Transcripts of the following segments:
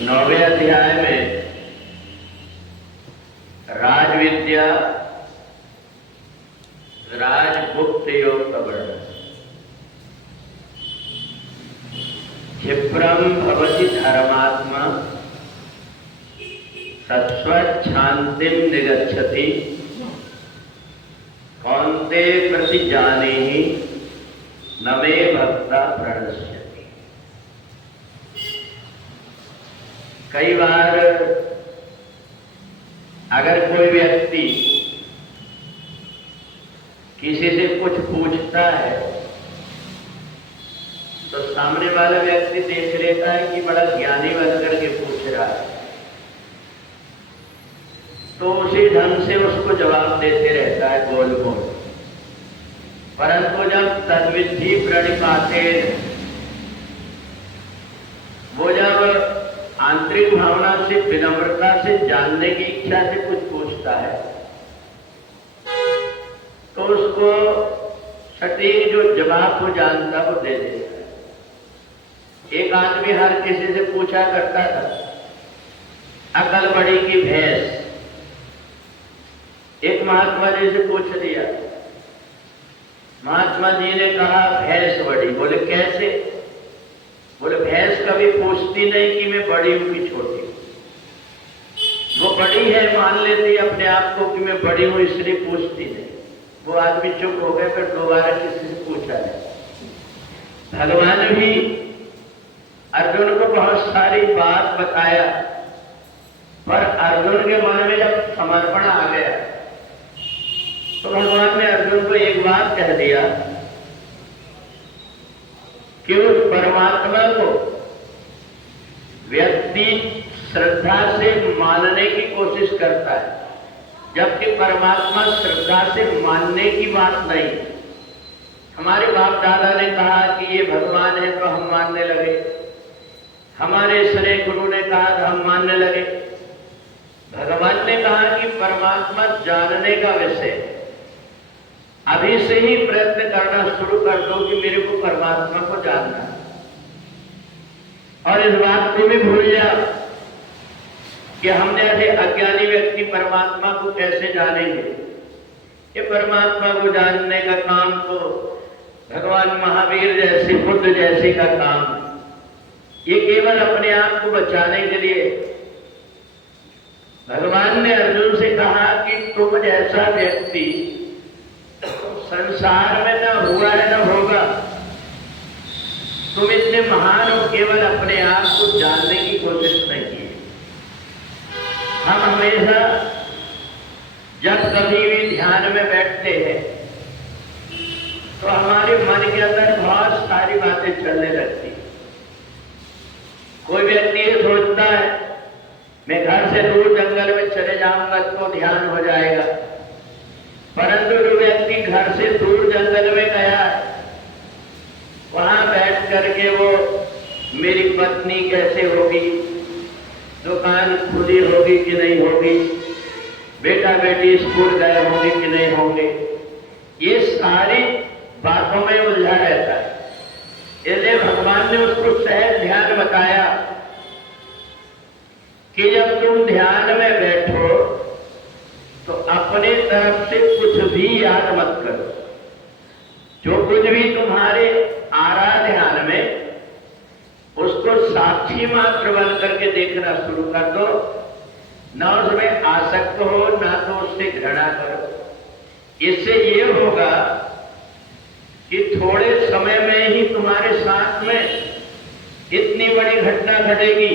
9वें अध्याय में राजविद्या राजगुप्त योग का वर्णन। क्षिप्रम भवति धर्मात्मा सत्स्वच्छान्तिं निगच्छति कौन्ते प्रति जानेहि न मे भक्ता प्रणश्यति। कई बार अगर कोई व्यक्ति किसी से कुछ पूछता है तो सामने वाला व्यक्ति देख लेता है कि बड़ा ज्ञानी बन करके पूछ रहा है, तो उसी ढंग से उसको जवाब देते रहता है गोल गोल। परंतु जब तद्विधि प्रणिपाते, वो जब आंतरिक भावना से विनम्रता से जानने की इच्छा से कुछ पूछता है तो उसको सटीक जो जवाब वो जानता वो दे देता है। एक आदमी हर किसी से पूछा करता था, अकल बड़ी की भैंस। एक महात्मा जी से पूछ लिया, महात्मा जी ने कहा भैंस बड़ी। बोले कैसे? बोले भैंस कभी पूछती नहीं कि मैं बड़ी हूं कि छोटी हूं। वो बड़ी है मान लेती अपने आप को कि मैं बड़ी हूं, इसलिए पूछती नहीं। वो आदमी चुप हो गए, फिर दोबारा किसी से पूछा है। भगवान भी अर्जुन को बहुत सारी बात बताया, पर अर्जुन के मन में जब समर्पण आ गया तो भगवान ने अर्जुन को एक बात कह दिया कि उस परमात्मा को व्यक्ति श्रद्धा से मानने की कोशिश करता है, जबकि परमात्मा श्रद्धा से मानने की बात नहीं। हमारे बाप दादा ने कहा कि ये भगवान है तो हम मानने लगे, हमारे सरे गुरु ने कहा तो हम मानने लगे। भगवान ने कहा कि परमात्मा जानने का विषय, अभी से ही प्रयत्न करना शुरू कर दो कि मेरे को परमात्मा को जानना है। और इस बात को भी भूल जा कि हमने ऐसे अज्ञानी व्यक्ति परमात्मा को कैसे जानेंगे। ये परमात्मा को जानने का काम तो भगवान महावीर जैसे, बुद्ध जैसे का काम है। ये केवल अपने आप को बचाने के लिए। भगवान ने अर्जुन से कहा कि तुम जैसा व्यक्ति संसार में न हुआ है न होगा। तुम इतने महान हो, केवल अपने आप को जानने की कोशिश नहीं की। हम हमेशा जब कभी भी ध्यान में बैठते हैं तो हमारे मन के अंदर बहुत सारी बातें चलने लगती। कोई व्यक्ति ये सोचता है मैं घर से दूर जंगल में चले जाऊंगा तो ध्यान हो जाएगा, परंतु जो व्यक्ति घर से दूर जंगल में गया, वहां बैठ करके वो मेरी पत्नी कैसे होगी, दुकान खुली होगी कि नहीं होगी, बेटा बेटी स्कूल गए होंगे कि नहीं होंगे, ये सारी बातों में उलझा रहता है। इसलिए भगवान ने उसको सहज ध्यान बताया कि जब तुम ध्यान में बैठो तो अपने तरफ से कुछ भी याद मत करो। जो कुछ भी तुम्हारे आ रहा ध्यान में, उसको साक्षी मात्र बन करके देखना शुरू कर दो। ना उसमें आसक्त हो, ना तो उससे घृणा करो। इससे ये होगा कि थोड़े समय में ही तुम्हारे साथ में इतनी बड़ी घटना घटेगी,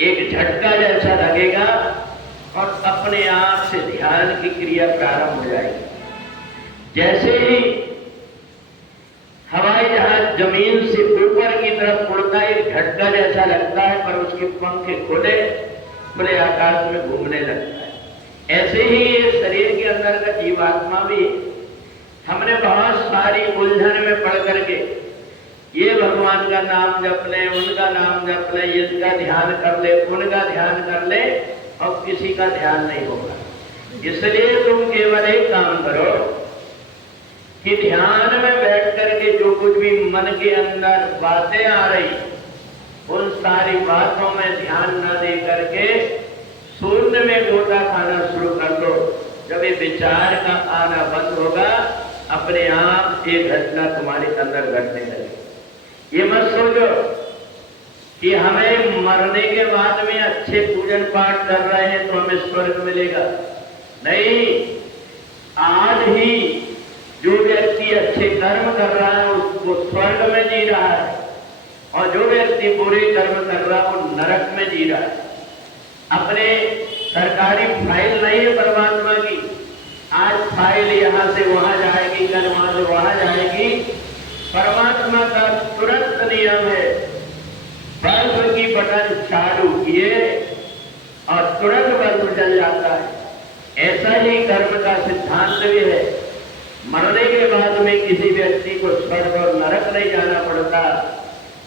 एक झटका जैसा लगेगा और अपने आप से ध्यान की क्रिया प्रारंभ हो जाएगी। जैसे ही हवाई जहाज जमीन से ऊपर की तरफ उड़ता है, एक झटका जैसा लगता है, पर उसके पंख खुले आकाश में घूमने लगता है। ऐसे ही ये शरीर के अंदर का जीवात्मा भी हमने बहुत सारी उलझन में पड़ करके ये भगवान का नाम जप ले, उनका नाम जप ले, इसका ध्यान कर ले, उनका ध्यान कर ले, और किसी का ध्यान नहीं होगा। इसलिए तुम केवल एक काम करो कि ध्यान में बैठ करके जो कुछ भी मन के अंदर बातें आ रही उन सारी बातों में ध्यान न दे करके शून्य में गोता खाना शुरू कर दो। जब ये विचार का आना बंद होगा, अपने आप ये घटना तुम्हारे अंदर घटने लगे। ये मत सोचो कि हमें मरने के बाद में अच्छे पूजन पाठ कर रहे हैं तो हमें स्वर्ग मिलेगा। नहीं, आज ही जो व्यक्ति अच्छे कर्म कर रहा है उसको स्वर्ग में जी रहा है, और जो व्यक्ति बुरे कर्म कर रहा है वो नरक में जी रहा है। अपने सरकारी फाइल नहीं है परमात्मा की, आज फाइल यहां से वहां जाएगी, कल वहां से वहां जाएगी। परमात्मा का तुरंत नियम है, बल्ब की बटन चालू किए और तुरंत बल्ब जल जाता है। ऐसा ही कर्म का सिद्धांत भी है। मरने के बाद में किसी व्यक्ति को स्वर्ग और नरक नहीं जाना पड़ता।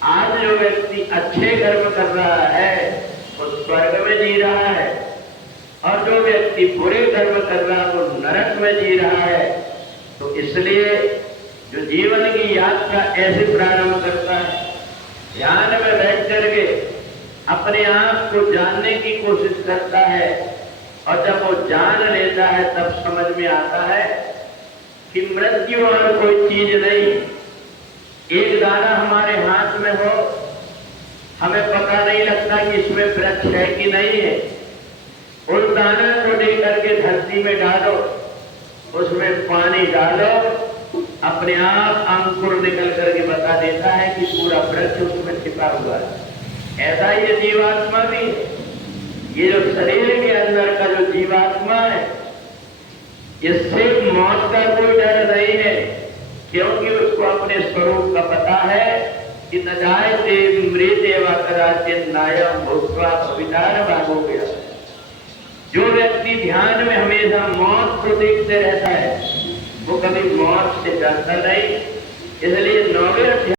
आज जो व्यक्ति अच्छे कर्म कर रहा है वो स्वर्ग में जी रहा है, और जो व्यक्ति बुरे कर्म कर रहा है वो नरक में जी रहा है। तो इसलिए जो जीवन की यात्रा ऐसे प्रारंभ करता है, ध्यान में बैठ करके अपने आप को जानने की कोशिश करता है, और जब वो जान लेता है तब समझ में आता है कि मृत्यु और कोई चीज नहीं। एक दाना हमारे हाथ में हो, हमें पता नहीं लगता कि इसमें वृक्ष है कि नहीं है। उस दाना को लेकर के धरती में डालो, उसमें पानी डालो, अपने आप अंकुर निकल करके बता देता है कि पूरा वृक्ष उसमें छिपा हुआ है। ऐसा ही ये जीवात्मा भी है। ये जो शरीर के अंदर का जो जीवात्मा है, इससे मौत का कोई डर नहीं है, क्योंकि उसको अपने स्वरूप का पता है कि न जायते मृते वा कदाचित् नायं भूत्वा भवितार भागो गया। जो व्यक्ति ध्यान में हमेशा मौत को देखते रहता है वो कभी मौत से डरता नहीं। इसलिए 9वें